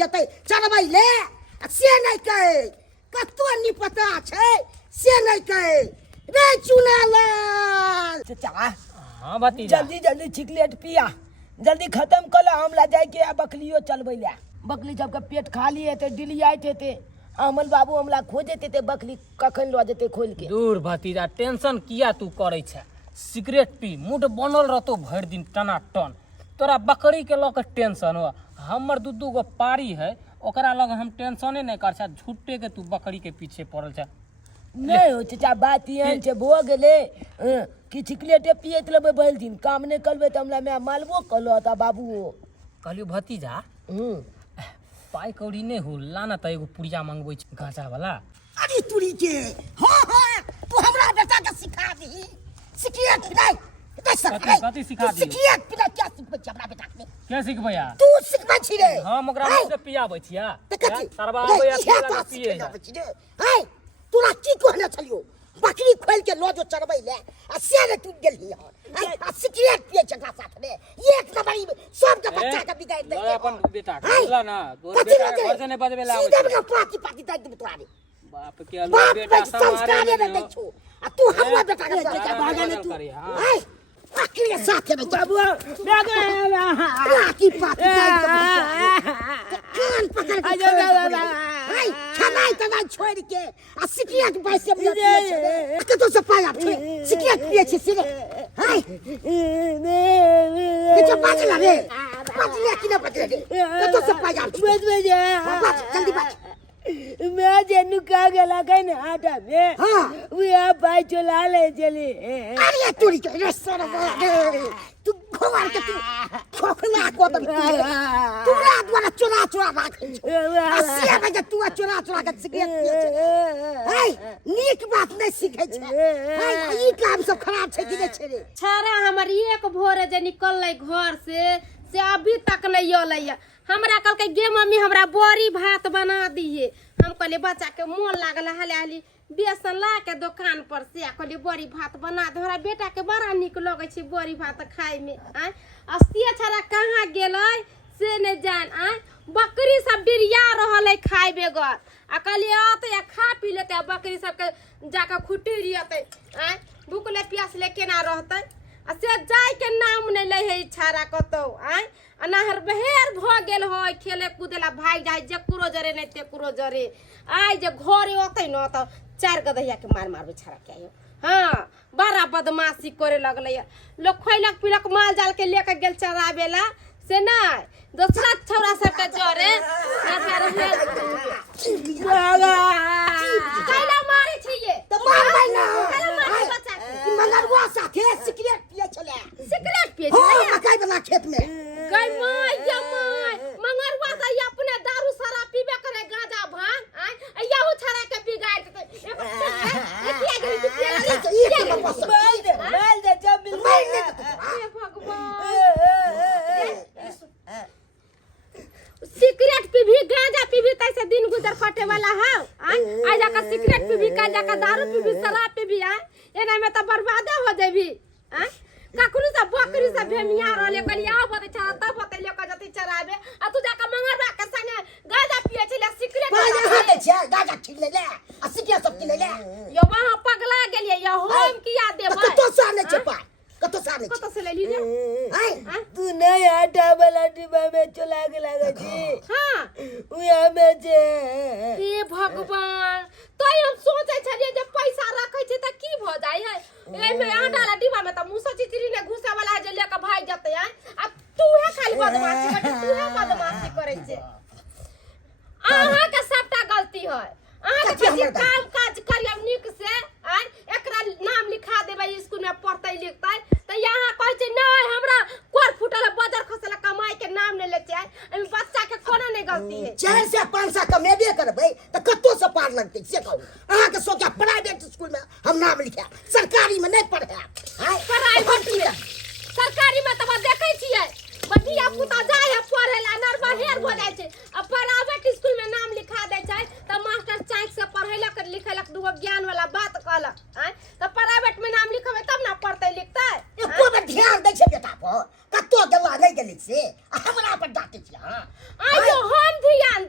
जते चढ़बै ले से नहीं कहे कतो नहीं पता छे से नहीं कहे रे चुनालाल चाचा हां भतीजा जल्दी जल्दी चिकलेट पिया जल्दी खत्म कर ला हमला जाए के बकलियो चलबै ले बकली जब का पेट खाली है तो डिलियाइत हेते अमल बाबू हमला खोजे थे बकली कखन लो जेते खोल के दूर भतीजा टेंशन किया तू करे छे सिगरेट पी मूड बनल रहतो भर दिन टना टन तोरा बकरी के लक टेंशन हो हमर दू गो पारी है ओकरा लग हम टेंशने नहीं कर छा झूठे के तू बकरी के पीछे पड़ल छे नहीं हो चाचा बात ये छे भो गेले कि चिकलेटे पियत लेबे भल दिन काम नहीं करबे त हमला में मालबो कलो त बाबू कहलियो भतीजा पाई कौड़ी नहीं हो लाना त एगो पुड़िया मांगबै छ गांजा वाला अरे तुरी के हां हां तू हमरा बेटा के सिखा दी सिखियत पिलाई कथी सिखा दी सिखियत पिलाई क्या सिखबै छ हमरा बेटा के के सिखबै या तू सिखबै छी रे हम ओकरा से पियाबै छिया सरबा रे आबै या पिए है तोरा की कहने छलियो बकरी खोल के लो जो चढ़बै ले आ से रे तू गेलही आ सिगरेट पिए छका साथ रे एक नंबरी सब के बच्चा के बिगाड़ दे अपन बेटा बोला ना दो बेटा घर से नहीं बजबे लावे सीधे पाती पाती दे दे तोरा रे बाप के अलग बेटा समारे दे छो आ तू हमरा बेटा के भागा ले तू है बकरी साथ में बाबू की पाती दे कान पकड़ के है खनाई तना छोड़ के आ सिगरेट पैसे पिए के तो से पाया सिगरेट पिए छे से है के बाजला रे बाजला कि ना बाजला रे के तो से पाया जल्दी बाज मैं जेनु का गला कहीं आटा में हां वो भाई चला ले चली अरे तोरी के रसर तू खोवार के तू खोखला को तू रात वाला चुरा चुरा भाग असिया बजे तू चुरा चुरा के सिगरेट पिए है नीक बात नहीं सीखे छे है ई काम सब खराब छे कि नहीं छे रे छारा हमर एक भोरे जे निकललै घर से अभी तक नहीं अलै हमरा कल के गे मम्मी हमरा बड़ी भात बना दिए हम कहले बच्चा के मोन लागल हले हली बेसन ला के दुकान पर से कहले बड़ी भात बना दे हमरा बेटा के बड़ा निक लगे छै बड़ी भात खाए में आ अस्तिया छारा कहां गेलै से ने जान आ बकरी सब डिरिया रहल है खाए बेगर आ कहले आते या खा पी लेते बकरी सब के जाके खुटिरियते आ भूखले प्यास ले केना रहते आ से जाय के नाम नहीं ले है छारा कतो आ अनहर बहेर भ गेल होय खेले कूदेला भाग जाय जकरो जरे नहीं तेकरो जरे आइ जे घरे ओतै न त चार गदहिया के मार मारबे छारा के आयो हां बड़ा बदमाशी करे लगलै लोग खैलक पिलक माल जाल के लेके गेल चरावेला से नहीं दूसरा छौरा सब के जरे कैला मारे छिए तो मारबै ना मंगरवा साथे सिगरेट पिए छले सिगरेट पिए हो छले मकई वाला खेत में गई माय या माय मंगरवा त अपने दारू शराब पीबे करे गांजा भांग आ यहू छरा के बिगाड़ देते माल दे जब मिल हे भगवान सिगरेट पीबी गांजा पीबी तैसे दिन गुजर कटे वाला है आ जाकर सिगरेट पीबी का जाकर दारू पीबी शराब पीबी आ एना में त बर्बादे हो जेबी आ काकुनु सब बकरी सब भेमिया रहले कहलिया आ बते छरा तब बते लेके जति चराबे आ तू जाकर मंगरवा के सने गांजा पिए छले सिगरेट हाथे छे गाजा ठीक ले ले आ सिगरेट सब ले ले यो वहां पगला गेलिए यो हम किया देबै तो साने छपा कतो साने कत से लेली रे है तू नहीं आटा वाला डिब्बा में चला के लगा छी हां उया में जे हे भगवान तो हम सोचे छलिए जे पैसा रखे छै त की भ जाय है ए में आटा वाला डिब्बा में त मुसा चित्री ने घुसा वाला जे लेके भाग जते है आ तू है खाली बदमाशी कर तू है बदमाशी करे छै अहाँ के सबटा गलती है अहाँ के किसी काम काज करियो निक से आ एकरा नाम लिखा देबै स्कूल में पढ़तै लिखतै त यहां कहै छै नहीं हमरा कोर फुटल बाजार खसला कमाई के नाम नहीं ले छै एमे बच्चा के कोनो नहीं गलती है 4 से 5 से कमेबे करबै त कतो से पार लगतै से कहू अहाँ के सोचा प्राइवेट स्कूल में हम नाम लिखा सरकारी में नहीं पढ़ा है प्राइवेट में सरकारी में त देखै छियै बटिया पुता जाय है पढ़े ला नरवा हेर हो जाय छै अब प्राइवेट स्कूल में नाम लिखा दे छै त मास्टर चाइक से पढ़ेलक लिखेलक दुगो ज्ञान वाला बात कहलक त प्राइवेट में नाम लिखबै तब ना पढ़तै लिखतै एको में ध्यान दै छै बेटा पर कतो गेला नहीं गेली से हमरा पर डांटे छी हां आइयो हम ध्यान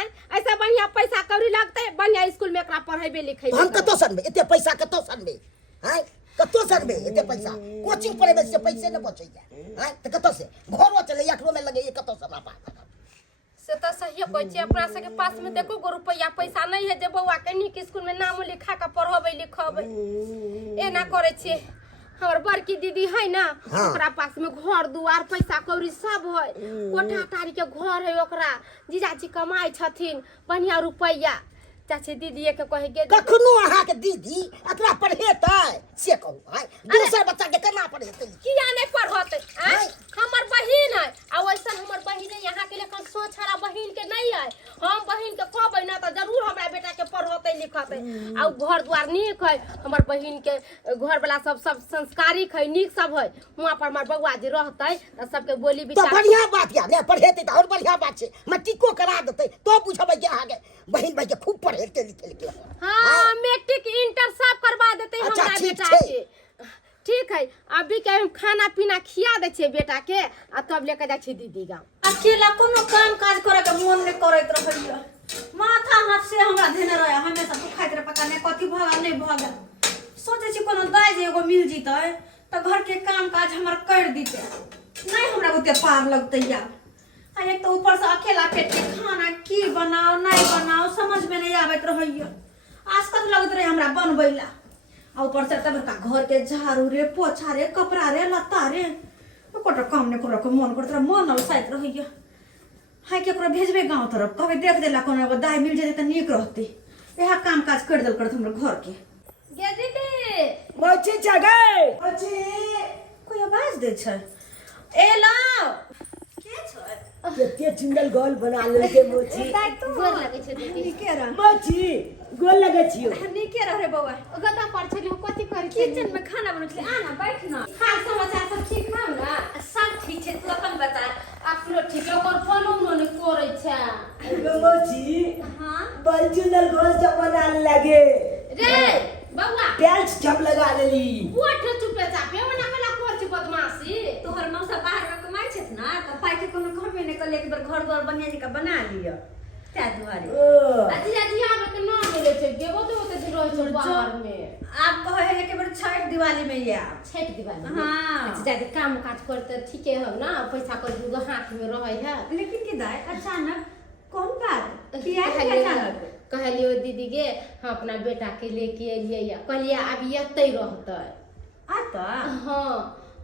आय ऐसा बढ़िया पैसा कौड़ी लगते बढ़िया स्कूल में एकरा पढ़ेबे लिखेबे हम कतो सनबे एते पैसा कतो सनबे हैं कतो सनबे एते पैसा कोचिंग पढ़ेबे से पैसे न बचैया हैं त कतो से घरो चले एकरो में लगे ये कतो सना पा से तो सही कोई चे अपना से के पास में देखो गो रुपया पैसा नहीं है जे बउआ के निक स्कूल में नाम लिखा के पढ़ाबे लिखाबे एना करे छे हमर बड़की दीदी है ना ओकरा पास में घर दुआर पैसा कौड़ी सब है कोठा टारी के घर है ओकरा जीजाजी कमाई छथिन बढ़िया रुपया चाची दीदी के कहे के कखनो अहा के दीदी एकरा पढ़ेतै से कहू हैं दूसरा बच्चा के केना पढ़ेतै किया नहीं पढ़ते हमर बहिन है आ वैसा हमर बहिन यहाँ के लेकिन सोचरा बहिन के नहीं है हम बहिन के कहबै ना तो जरूर हमरा बेटा के पढ़ते लिखते आ घर द्वार नीक है हमर बहिन के घर वाला सब संस्कारिक है नीक सब है वहां पर हमर बउआ जी रहते त सबके बोली तो विचार बढ़िया बात या ने पढ़ेतै त और बढ़िया बात छे मैट्रिको करा देतै तो बुझबै के आगे बहिन भाई के खूब पढ़ेतै लिखे हां मैट्रिक इंटर सब करवा देते अच्छा, हमरा ठीक बेटा छै। के ठीक है अभी के हम खाना पीना खिया दे छे बेटा के आ तब लेके जा छे दीदी गांव अकेला कोनो काम काज करे के मन नहीं करैत रहैया माथा हाथ से हमरा धेने रहे हमेशा दुखाइत रहे पता नहीं कथी भगा नहीं भगा सोचे छी कोनो दाई जे एगो मिल जीतै त घर के काम काज हमर कर दीते नहीं हमरा ओते पार लगतै या आ एक तो ऊपर से अकेला पेट के खाना की बनाओ नहीं बनाओ समझ में नहीं आवत रहैया आजकल लगत रहे हमरा बनबैला आ ऊपर से तब का घर के झाड़ू रे पोछा रे कपड़ा रे लत्ता रे कोटा काम ने करे के मन करत रह मन अलसाइत रहैया हाय केकरो भेजबे गांव तरफ कहबे देख देला कोनो एगो दाई मिल जेते त नीक रहते यह काम काज कर देल करत हमर घर के गे दीदी मोची जगे अजे कोई आवाज दे छै एला के छै केते चिंगल गोल बना लेके मोची गोर लगे छे दीदी नीके रह मोची गोल लगे छियो नीके रह रे बौआ गदा पर छली कथि करे छे किचन में खाना बनौछले आना बैठ ना हाल समाचार सब ठीक है ना सब ठीक छै तू अपन बता अपनो ठीक है ओकर फोन उन्होंने करे छे मोची हां बल चिंगल गोल जब बना लगे रे बउआ पेल्स जब लगा लेली उठ चुपे चापे ओना कला कर छी बदमाशी तोहर मौसा बाहर में कमाई छत ना त पाई के कोनो कहबे नहीं कर एक बार घर द्वार बनिया जी का बना लियो त्या दुआरे अजी अजी आबे के ना मिले छे गेबो तो ओते जे रह छे बाहर में आप कहे है के बार छठ दिवाली में या छठ दिवाली हां अच्छा जाके काम काज करते ठीके हो ना पैसा कर दूगो हाथ में रहे है लेकिन के दाई अचानक कौन बात किया है अचानक कहलियो दीदी गे हम अपना बेटा के लेके एलिए या कहलिए अब यतै रहतै आता हाँ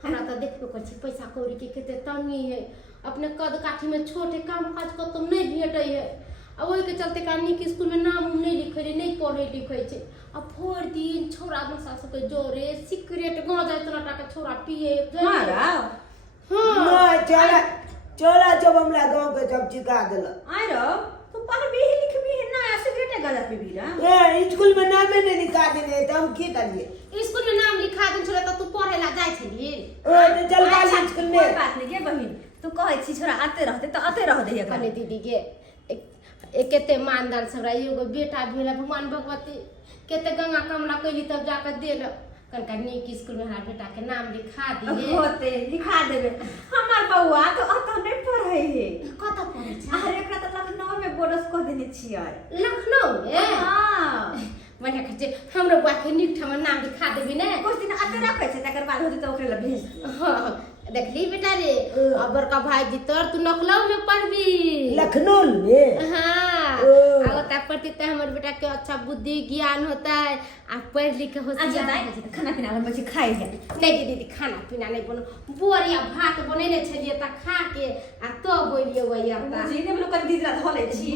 हमरा तो देखबे कर छी पैसा कौड़ी के केते तंगी है अपने कद काठी में छोटे काम काज को तुम नहीं भेटै है अब ओइ के चलते कानी के स्कूल में नाम नहीं लिखै रे नहीं पढ़ै लिखै छै अब भोर दिन छोरा मसा सब के जोरे सिगरेट गांजा इतना टाका छोरा पिए मारा हां ना चला जब हमरा गांव के जब चिका देला आई रो तू पढ़ भी लिख भी ना सिगरेट गला पे भी रा ए स्कूल में नाम नहीं लिखा देने त हम की करिए स्कूल में नाम लिखा दिन छोरा तो तू पढ़े ला जाय छली ओ जलवाली स्कूल कोई में बात नहीं गे बहिन तू कहै छी छोरा आते रहते तो आते रह दे कहले दीदी गे एक केते मानदार सबरा एगो बेटा भेल भगवान भगवती केते गंगा कामना कैली तब जाकर देल कनका नीक स्कूल में हमार बेटा के नाम लिखा दिए होते लिखा देबे हमर बउआ तो अत नहीं पढ़ै है कत पढ़े छै अरे एकरा त लखनऊ में बोनस कह देने छियै लखनऊ में हां मने कहै हमरो बुआ के नीक ठमा नाम लिखा देबी ने कुछ दिन आते रखै छै तकर बाद होते तो ओकरे ल भेज हां देखली बेटा रे अब बड़का भाई जी तोर तू लखनऊ में पढ़बी लखनऊ में हां ओ। होता पढ़ती तो हमर बेटा के अच्छा बुद्धि ज्ञान होता है आ पढ़ लिख के अच्छा होशियार दाई खाना पीना बनबै छी खाइ है नहीं दीदी खाना पीना नहीं बनो बोरिया भात बनेने छलिए त खा के आ तो बोलिए वैया ता जी ने लोग दीदी रात होले छी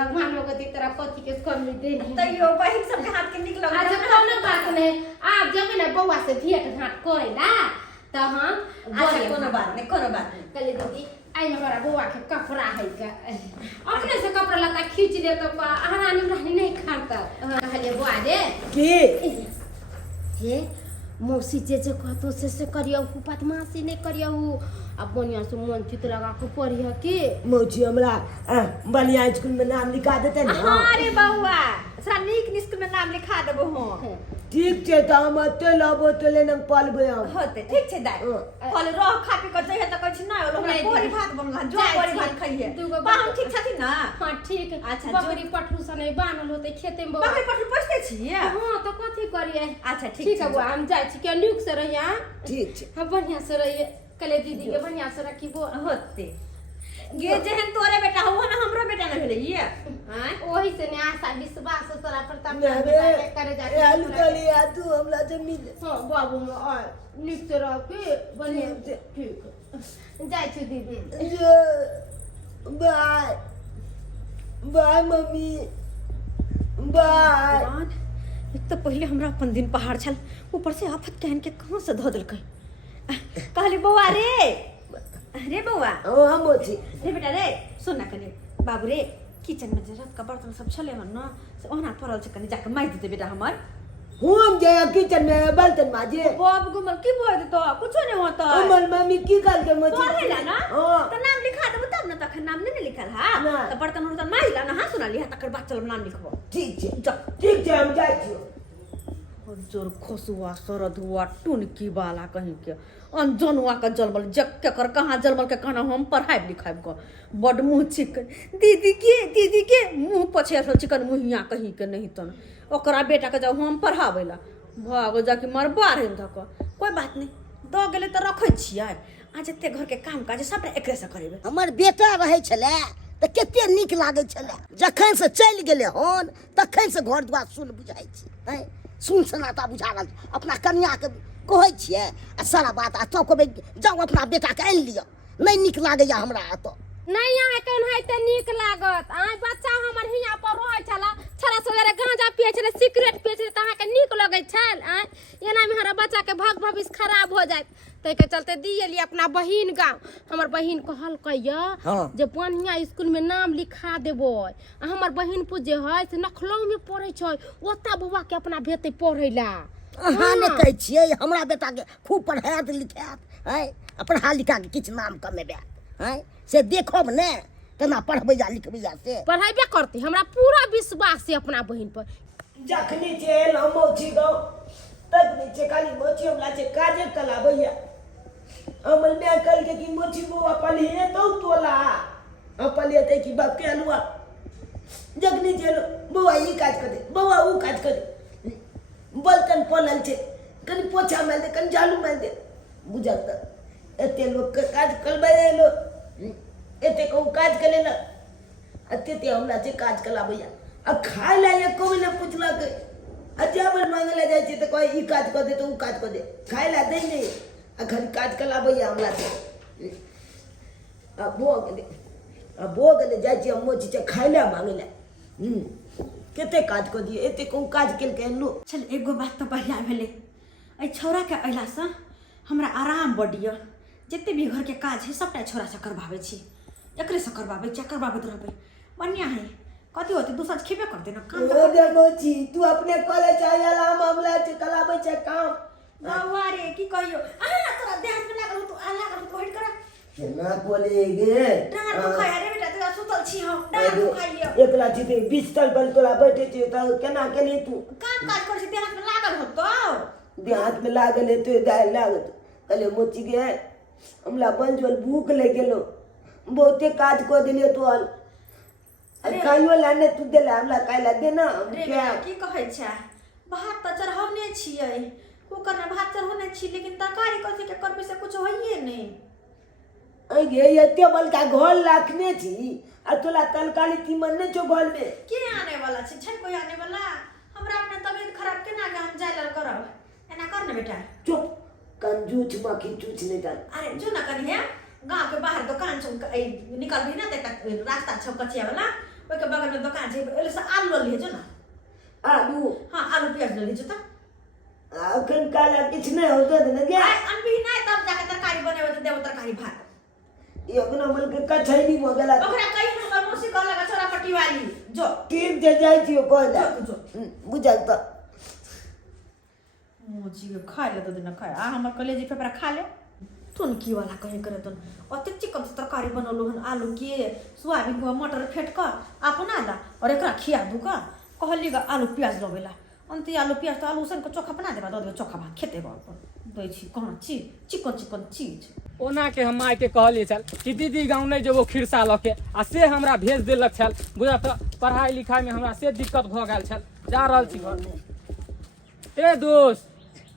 भगवान लोग की तरह कथी के कमी दे तैयो बहिन सब के हाथ के निक लग अच्छा कोनो बात नहीं आप जब ना बउआ से भेंट घाट करेला त हम अच्छा कोनो बात नहीं कहले दीदी आई हमारा बउआ के कपड़ा है का अपने से कपड़ा लता खींच ले तो हरानी रहनी नहीं खाता कहले बुआ रे की हे मौसी जे कहतो से करियो बदमाशी नहीं करियो अब बढ़िया से मन चित लगा के पढ़ियो के मोची हमरा बलिया स्कूल में नाम लिखा देते ना हां रे बउआ सारा नीक स्कूल में नाम लिखा देबो हम ठीक छै त हम अते लाबो त लेन पालबे हम होते ठीक छै दाय कल रह खा पी कर जइहे त कहै छी ना ओलो बोरी भात बनला जो बोरी भात खइहे हम ठीक छथिन ना हाँ ठीक अच्छा, बकरी पठरू सने बानल होते खेते में बकरी पठरू पोसते छियै हाँ तो कथी करिए अच्छा ठीक ठीक है बुआ हम जाय छी के न्यूक से रहिए ठीक छै हम बढ़िया से रहिए कले दीदी के बढ़िया से रखी वो होते गे जेहन तोरे बेटा हो ना हमरो बेटा न भेलै ये हैं वही से ने आशा विश्वास तोरा प्रताप रे करे ए आलू जाके डाली आ तू हमरा से मिल हाँ बाबू में आ न्यूक से रह के बढ़िया से ठीक जाय छी दीदी बाय बाय मम्मी बाय एक तो पहले हमरा अपन दिन पहाड़ छल ऊपर से आफत कहन के कहां से ध देलकै कहली बौआ रे बौआ ओ हम छी रे बेटा रे सुन ना कनी बाबू रे किचन में जे रात का बर्तन सब छले हन ना से ओना पड़ल छै कनी जाके माइ दे बेटा हमर हम जाय किचन में बर्तन माजे बाप गुमल की भय देतो कुछो नहीं होता हमर मम्मी की कर के मछली पढ़ेला ना हां तो नाम लिखा देबो तब ना तखन नाम नहीं लिखल हा ना। तो बर्तन उर्तन माइला ना हां सुना लिहा तकर बाद चल नाम लिखबो ठीक छै ठीक छै हम जाइ छी जोर खोसुआ सरद हुआ टुनकी वाला कहीं के अनजनुआ का जलमल जग के कर कहाँ जलमल के कहना हम पढ़ाई लिखाई को बड मुंह चिकन दीदी के मुंह पछे असल चिकन मुहिया कहीं के नहीं तन ओकरा बेटा के जब हम पढ़ावे ला भागो जाके मरबा रहे धक कोई बात नहीं द गेले त रखै छियै आ जते घर के काम काज सब एकरे से करेबे हमर बेटा रहै छलै त कते नीक लागै छलै जखन से चलि गेलै हन तखन से घर दुआर सुन बुझाइ छै हैं सुन सनाता बुझा रहल छै। अपना कन्या के कहै छियै आ सारा बात आ तो कहबै जाओ अपना बेटा के आनि लिअ नहीं नीक लागैया हमरा एतऽ नहीं यहाँ कौन है ते नीक लागत आइ बच्चा हमर हिया पर रहै छला छला सवेरे गांजा पिए छले सिगरेट पिए छले त अहाँ के नीक लगै छल आइ एना में हमारा बच्चा के भविष्य खराब हो जात तै के चलते दिएली अपना बहिन गांव हमर बहिन कहल कहिया हाँ। जे बढ़िया स्कूल में नाम लिखा देबो आ हमर बहिन पूजे है से नखलौ में पढ़ै छै ओता बौआ के अपना भेते पढ़ैला अहाँ ने कहै छियै हमरा बेटा के खूब पढ़ायत लिखायत हैं पढ़ा लिखा के किछु नाम कमेबै हैं से देखब ने केना पढ़बै या लिखबै या से पढ़ाइबे करती हमरा पूरा विश्वास है अपना बहिन पर जखनी चल हम मौची गाँव तक नीचे खाली मौची हमरा से काजे कलाबैया हमर मैं कल के कि मौची बौआ पढ़े तो तोला अपन लेते कि बाप के अलुआ जखनी चल बौआ ई काज कर दे बौआ ऊ काज कर दे बर्तन पड़ल छै कनी पोछा मार दे कनी झाड़ू मार दे बुझत एते लोग के काज करबै लो एते को काज करे ना अते हमरा से काज कलाबैया आ खाय ला ये कोई ने पूछलक आ जबर मांगले जाय छै त कोई ई काज कर दे तो ऊ काज कर दे खाय ला दे नहीं आ घर काज कलाबैया हमरा से आ भोग ले जाय छी हम मोची से खाय ला मांगले केते काज कर दिए एते को काज केल के लो चल एगो बात तो बढ़िया भेले ए छौरा के अइला से हमरा आराम बढ़िया जते भी घर के काज है सबटा छोरा से करवावे छी एकरे से करवाबैत रहबै बढ़िया है कथी होते दूसरा खेबे करते ना काम ओ दे मोची तू अपने कॉलेज आयला मामला से कलाबै छै काम बउआ रे की कहियो तोरा देह में लागल तू लागल तू हट कर ना बोले गे डांड दुखाया रे बेटा तोरा सुतल छी हम डांड दुखाइया एकला छी बिस्तर पर तोरा बैठे छी त केना केली तू काम काज कर छी देह में लागल हो तो देह हाथ में लागल है तो दाय लागत कहले मोची गे हमरा बंजल भूख लग गेलो बहुते काज को दिले तो अरे खाइयो लाने तू देला हमरा काइला देना रे क्या बेटा की कहै छै भात त चढ़ावने छियै कुकर में भात चढ़ावने छी लेकिन तरकारी कथी के करबे से कुछ होइए नहीं गे एते बड़का घर रखने छी आ तोला तरकारी तीमन ने छो घर में के आने वाला छै कोई आने वाला हमरा अपने तबीयत खराब केना के हम जाइलर करब एना कर ने बेटा चुप कंजूस मक्खी चूच नहीं डाल अरे जो ना कनी है गांव के बाहर दुकान छ निकल भी ना ते रास्ता छ कचिया वाला ओके बगल में दुकान छै ओले से आलू ले जो ना आलू हां आलू प्याज ले जो त अखन काला किछ नहीं होता न गे अनबी नहीं तब जाके तरकारी बनेबे त देबो तरकारी भात अपना मन के कछैनी हो गेला ओकरा कहि हमर मौसी कहला का छोरा पट्टी वाली जो ठीक जे जाय छी कहला जो बुझल त मोजी के खा ले तो दिन खा आ हमर कलेजी पेपरा खा ले तुन की वाला कहे करे तुन अते चिकन तरकारी बनलो हन आलू के सोयाबीन को मटर फेट कर अपना ला और एकरा खिया दू का कहली गा आलू प्याज लबेला अन्ते आलू प्याज तो आलू उसन को चोखा बना देबा, दऽ देबे चोखा भात खेते घर पर दै छी कहाँ चीज चिकन चिकन चीज। ओना के हम माय के कहलिए छल कि दीदी गाँव नहीं जेबो खिरसा लऽ के आ से हमरा भेज देलक छल। बुझा तऽ पढ़ाई लिखाई में हमरा से दिक्कत भऽ गेल छल। जा रहल छी घर। ए दोस्त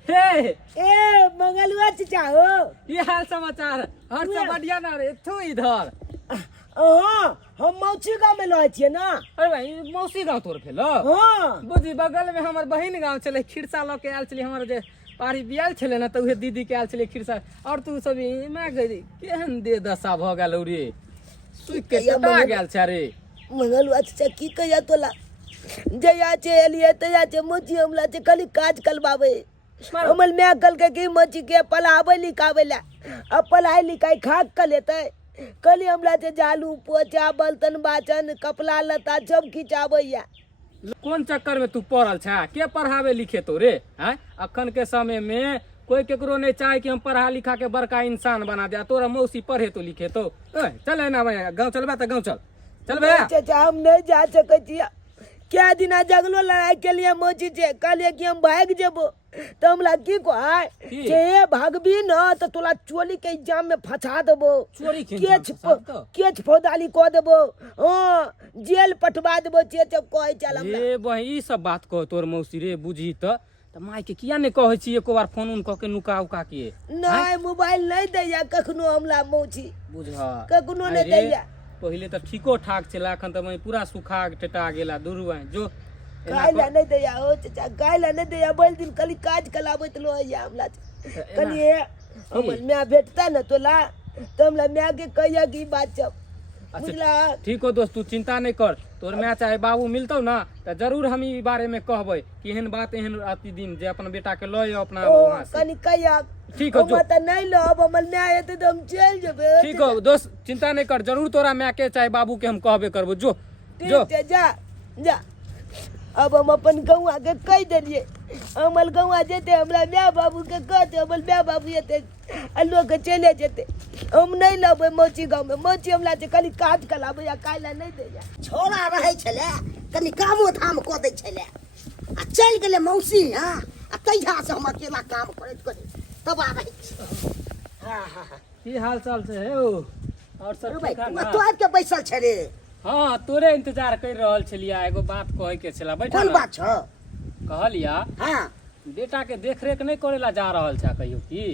हे ए मंगलवा चाचा हो, की हाल समाचार? हर सब बढ़िया ना रे? थू इधर। हाँ हम मौसी गाँव में रहे छियै ना। अरे भाई मौसी गाँव तोर भेलो? हाँ बुझी बगल में हमर बहिन गाँव चले, खिरसा लऽ के आयल छली। हमर जे पारी बियाल छले ना, तऽ उहे दीदी के आयल छले खिरसा। और तू सब मैं गई केहन दे दशा भऽ गेल रे, सुख के टटा गेल छ रे। मंगलवा चाचा की कहिया तोला, जया से एलिए तया से मौसी हमला से खाली काज करवावे। हमल मैं कल के की मौसी के पढ़ावे लिखावे ला, अब पढ़ाई लिखाई खाक कर लेते। कल हमला से झाड़ू पोछा बर्तन बासन कपड़ा लता सब खिंचावे। कौन चक्कर में तू पढ़ल छा? के पढ़ावे लिखे तो रे? हैं अखन के समय में कोई केकरो नहीं चाहे कि हम पढ़ा लिखा के बड़का इंसान बना दे। तोरा मौसी पढ़े तो लिखे तो चल है ना भैया गाँव चलबा तो गाँव चल। चल भैया चाचा हम नहीं जा सके छिया। क्या दिन जगलो लड़ाई के लिए मौसी से कहलिए कि हम भाग जेबो, तो हमला की कहे जे भागबी न तो तोला चोरी के एग्जाम में फंसा देबो, चोरी के केच फौदारी कह देबो, हाँ जेल पठवा देबो। से सब कहे चल हमरा। ए बही ई सब बात कह तोर मौसी रे बुझी त माय के किया नहीं कहै छी एको बार फोन उन क के नुका उका के? नहीं मोबाइल नहीं दैया कखनो हमला मौसी, बुझा कखनो नहीं दैया। पहले तो ठीको ठाक छला, अखन तो मैं पूरा सुखा टेटा गेला दुरुआ जो काइला नहीं दैया ओ चाचा, काइला नहीं दैया। बोल दिन कली काज कलाबत लो या हमला कली हमल मैं भेटता न तोला तो हमला मैं के कहिया की बात सब बुझला। ठीक हो दोस्त, तू चिंता नहीं कर। तोर मैं चाहे बाबू मिलतौ ना तो जरूर हम ई बारे में कहबै कि एहन बात एहन अति दिन जे अपन बेटा के लय अपना वहां से। कनी कहिया ठीक हो जो त नहीं लो, अब हमल मैं आए तो हम चल जेबे। ठीक हो दोस्त चिंता नहीं कर, जरूर तोरा मैं के चाहे बाबू के हम कहबे करबो। जो जो ठीक है जा जा। अब हम अपन गौआ के कह दिलिए, हमल गौआ जेते हमरा मैं बाबू के कहते, हमल मैं बाबू जेते लोग के चले जेते। हम नहीं लबे मौसी गाँव में, मौसी हमला से खाली काज कलाबे या काइला नहीं दैया। छोरा रहे छले कनी कामो धाम कऽ दै छले आ चलि गेलै मौसी। हाँ आ तहिया से हम अकेला काम करैत करैत तब आ रही छी। हाँ हाँ हाँ की हाल चाल छै हे ओ? और सब भाई ठीक है तू ना? तो आबि के बैसल छै रे। हाँ तोरे इंतजार कर रहल छलिया। एगो बात कहे के छला, बैठा कोन ना। बात छ? कहलिया हाँ बेटा के देखरेख नहीं करेला जा रहल छा कहियो की?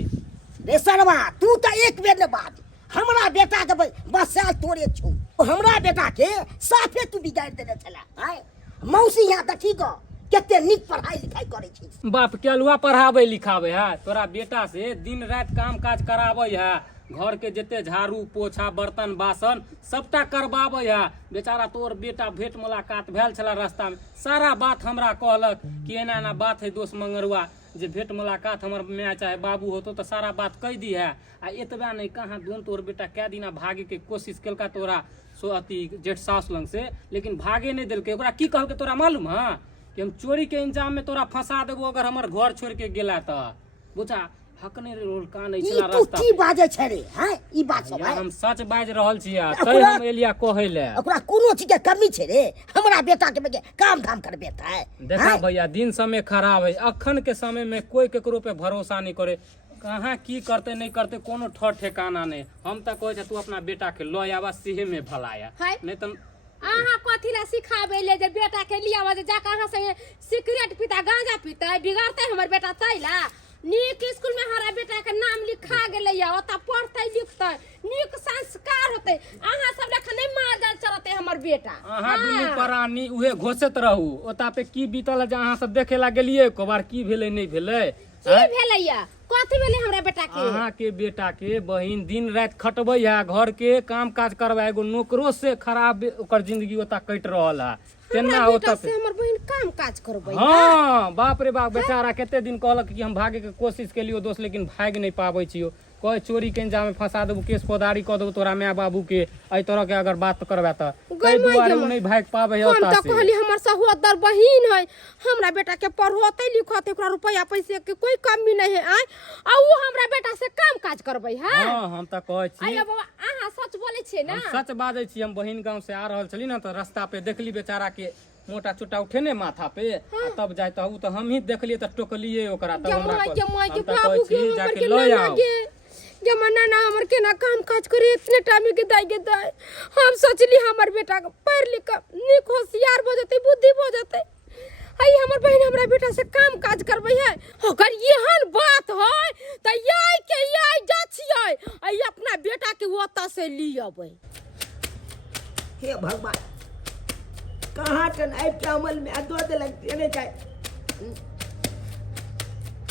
रे सरवा तू तो एक बेर ने बात हमरा बेटा के बसाल तोरे छौ। हमरा बेटा के साफे तू बिगाड़ देने छला। हाय मौसी यहाँ देखी गो केते नीक पढ़ाई लिखाई करे छी। बाप के अलुआ पढ़ावे लिखावे है, तोरा बेटा से दिन रात काम काज करावे है। घर के जते झाड़ू पोछा बर्तन बासन सबटा करवावे है। बेचारा तोर बेटा भेंट मुलाकात भेल छला रास्ता में, सारा बात हमरा कहलक कि एना एना बात है दोस्त मंगरुआ, जे भेंट मुलाकात हमर मैं चाहे बाबू होतो तो सारा बात कह दी है। आ एतबा नहीं कहाँ दून तोर बेटा कै दिना भागे के कोशिश केलका तोरा सो अति जेठ सास लंग से, लेकिन भागे नहीं दिलके। ओकरा की कहलके तोरा मालूम है कि हम चोरी के इंजाम में तोरा फंसा देबो अगर हमर घर छोड़ के गेला त। बुझा हकने रे रोल कान ई छला तू रास्ता की बाजे छै रे? हां ई बात सब यार है हम सच बाज रहल छी यार, तै हम एलिया कहै ले। ओकरा कोनो चीज के कमी छै रे? हमरा बेटा के बगे काम धाम करबेता है। देखा भैया दिन समय खराब है, अखन के समय में कोई केकरो पे भरोसा नहीं करे। कहाँ की करते नहीं करते कोनो ठर ठिकाना नहीं। हम तक कहै छै तू अपना बेटा के लो आवा सेहे में भलाया नहीं त अहाँ कथी ला सिखाबे ले जे बेटा के लिया वजह जा कहाँ से सिगरेट पीता गांजा पीता बिगाड़ते हमर बेटा तैला। नीक स्कूल में हमारा बेटा के नाम लिखा गेलै या ओता पढ़ते लिखते नीक संस्कार होते। अहाँ सब लेखा नहीं मारल चलते हमर बेटा। अहाँ दुनू प्राणी उहे घोषित रहू। ओता पे की बीतल जे अहाँ सब देखे ला गेलिए को बार की भेलै नहीं भेलै? की भेलैया कथी भेलै हमरा बेटा के? अहाँ के बेटा के बहिन दिन रात खटबै है, घर के काम काज करबा, एगो नौकरो से खराब ओकर जिंदगी ओता कट रहल है। तेना ओता से हमर बहिन काम काज करबै। हाँ बाप रे बाप, बेचारा केते दिन कहलक कि हम भागे के कोशिश केलियो दोस्त, लेकिन भाग नहीं पाबै छियो। कहे चोरी के इंजाम में फंसा देबो, केस फौदारी क देबो तोरा माय बाबू के। एहि तरह के अगर बात करबा त कई दुआरे नहीं भाग पाबै हम ओता तो से। कहली हमर सहोदर बहिन है, हमरा बेटा के पढ़ोते लिखोते ओकरा रुपया पैसे के कोई कमी नहीं है। आय आ उ हमरा बेटा से काम काज करबै है। हां हम त कहै छी। आय बाबा अहाँ सच बोले छिए ना? हम सच बाजै छी। हम बहिन गांव से आ रहल छली ना तो रास्ता पे देखली बेचारा के मोटा चोटा उठेने माथा पे आ तब जाए तो उ तो हम ही देखलिए तो टोकलिए ओकरा तब हमरा जमाई के हम तो बाबू कहै के छी हमर जाके के लऽ ना आओ गे जमाना ना हमर के ना काम काज करे इतने टाइम के दाई हम सोचली हमर बेटा के पढ़ लिख निक होशियार हो जते बुद्धि हो जते हई हमर बहन हमरा बेटा से काम काज करबै है अगर एहन बात है त याई के याई जाछियै आई अपना बेटा के ओता से ली अबै हे भगवान कहाँ टन आबि के अमल में दो देलक देने जाए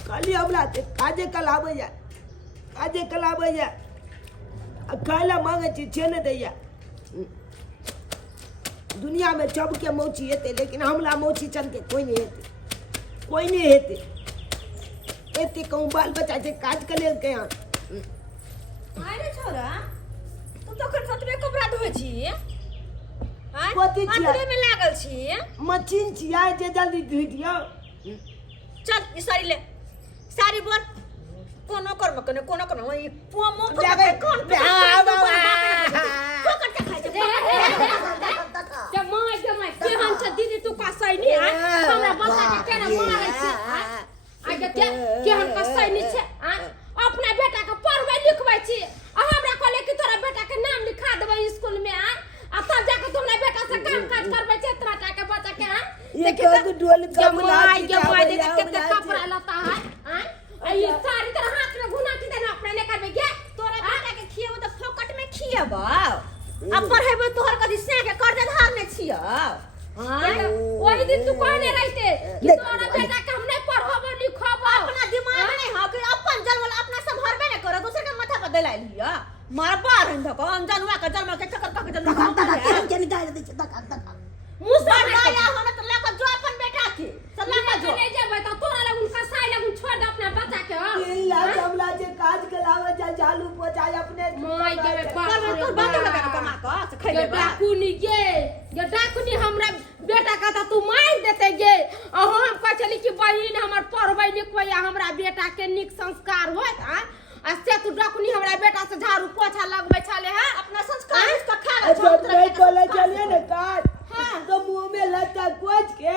खाली हमरा ते काजे कलाबै जा खाइला मांगे छी छे ने दैया दुनिया में सबके मौची हेतै लेकिन हमरा मौची चल के कोई नहीं हेतै एते कहूँ बाल बच्चा से काज कर लेल के अरे छोरा तू तो कर सतरे कपड़ा धोए छी हां कथी छियै? हाथवे में लागल छी मशीन छियै जे जल्दी धुइ दियौ चल ई साड़ी ले साड़ी बोल कोनो कर मकने कोनो कोनो ई पोमो जाके कौन फोकट के खाइ छै जमाई केहन छ दीदी तू कसै नी हमरा बच्चा के केना मारै छै आगे के केहन कसै नी छै अपना बेटा के पढ़बै लिखबै छी आ हमरा कहले कि तोरा बेटा के नाम लिखा देबै स्कूल में आ तब जाके तुमरा बेटा से काम काज करबै छै तोरा टा के बच्चा के ये तो डोल जमाई दे कितना कपड़ा लता है आई सारी तरह हाथ में घुना के देना अपने ले करबे के तोरा बेटा के खिएबो त फोकट में खिएबो अब पढ़ेबो तोहर कथि से के कर्ज धार ने छियो वही दिन तू कहने रहते कि तोरा बेटा के हम नहीं पढ़ाबो लिखाबो अपना दिमाग नहीं हो कि अपन जन्म अपना संभरबे नहीं करो दूसरे के माथा पर दिला लियो मार बार हन धको हम जन्मा के जन्म के चक्कर पक जन्म मुसा गाया होने तो लेकर जो अपन बेटा के चला का जो नहीं जेबै त तोरा लगन कसाई लगन छोड़ दे अपना बच्चा के इला हमला जे काज करावे जा झाड़ू पोछा अपने माय के बाप रे तो बात लगा कमा का से खइले बा डाकुनी ये डाकुनी हमरा बेटा का त तू मार देते गे आ हम कहली कि बहिन हमर पढ़बै लिखबै आ हमरा बेटा के निक संस्कार होत आ से तू डाकुनी हमरा बेटा से झाड़ू पोछा लगबै छले है अपना संस्कार इसका खा जब नहीं बोले चलिए ना काज तो मुंह में लता कोच के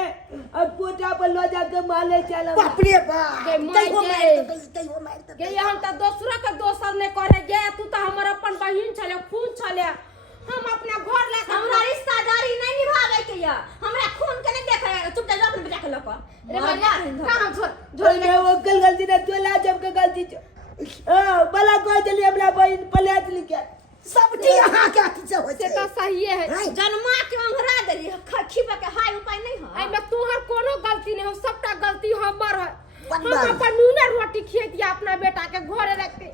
अब पोटा पर लो जाके माले चला बाप रे बाप गे माय मार गे हम त दोसरा के दोसर ने करे गे तू त हमर अपन बहिन छले खून छले हम अपना घर ला हमरा रिश्तेदारी नहीं निभावे के या हमरा खून के नहीं देखे चुपचाप अपन बेटा के लको रे बार कहां जोई में वो कल गलती ने तोला जब के गलती भला कोई चली हमरा बहन पलेट लिखे सब ठीक हां क्या से हो से त सही है जन्मा के अंगरा देली खीबा के हाय उपाय नहीं है आई में तोहर कोनो गलती नहीं हो सबटा गलती हमर है हम बंदा। अपन नूने रोटी खिए दिया अपना बेटा के घरे रखते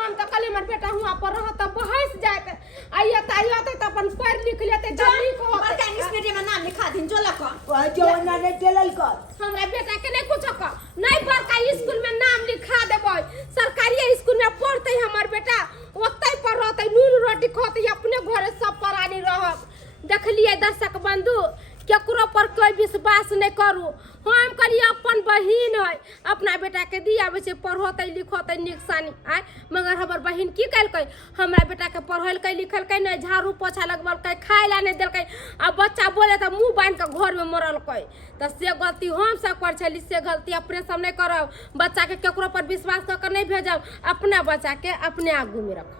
हम तो कल हमर बेटा हुआ पर रह त बहस जाते आइए त त अपन पढ़ लिख लेते जल्दी को बड़का इंग्लिश मीडियम में नाम लिखा दिन जो लको जो ना ने टेलल कर हमरा बेटा के नहीं कुछ का नहीं बड़का स्कूल में नाम लिखा देबै सरकारी स्कूल में पढ़ते हमर बेटा ओतै पर रहते नून रोटी खाते अपने घरे सब परानी रहब देखलिए दर्शक बंधु केकरो पर कोई विश्वास नहीं करू हम करिए अपन बहिन है अपना बेटा के दियाबे से पढ़ोते लिखोते निकसानी आय मगर हमर बहिन की कलकै हमरा बेटा के पढ़लकै लिखलकै नहीं झाड़ू पोछा लगवलकै खाय ला नहीं देलकै आ बच्चा बोले त मुंह बांध के घर में मरलकै त से गलती हम सब कर छली से गलती अपने सब नहीं करब बच्चा के केकरो पर विश्वास क के नहीं भेजब अपना बच्चा के अपने आगू में रखब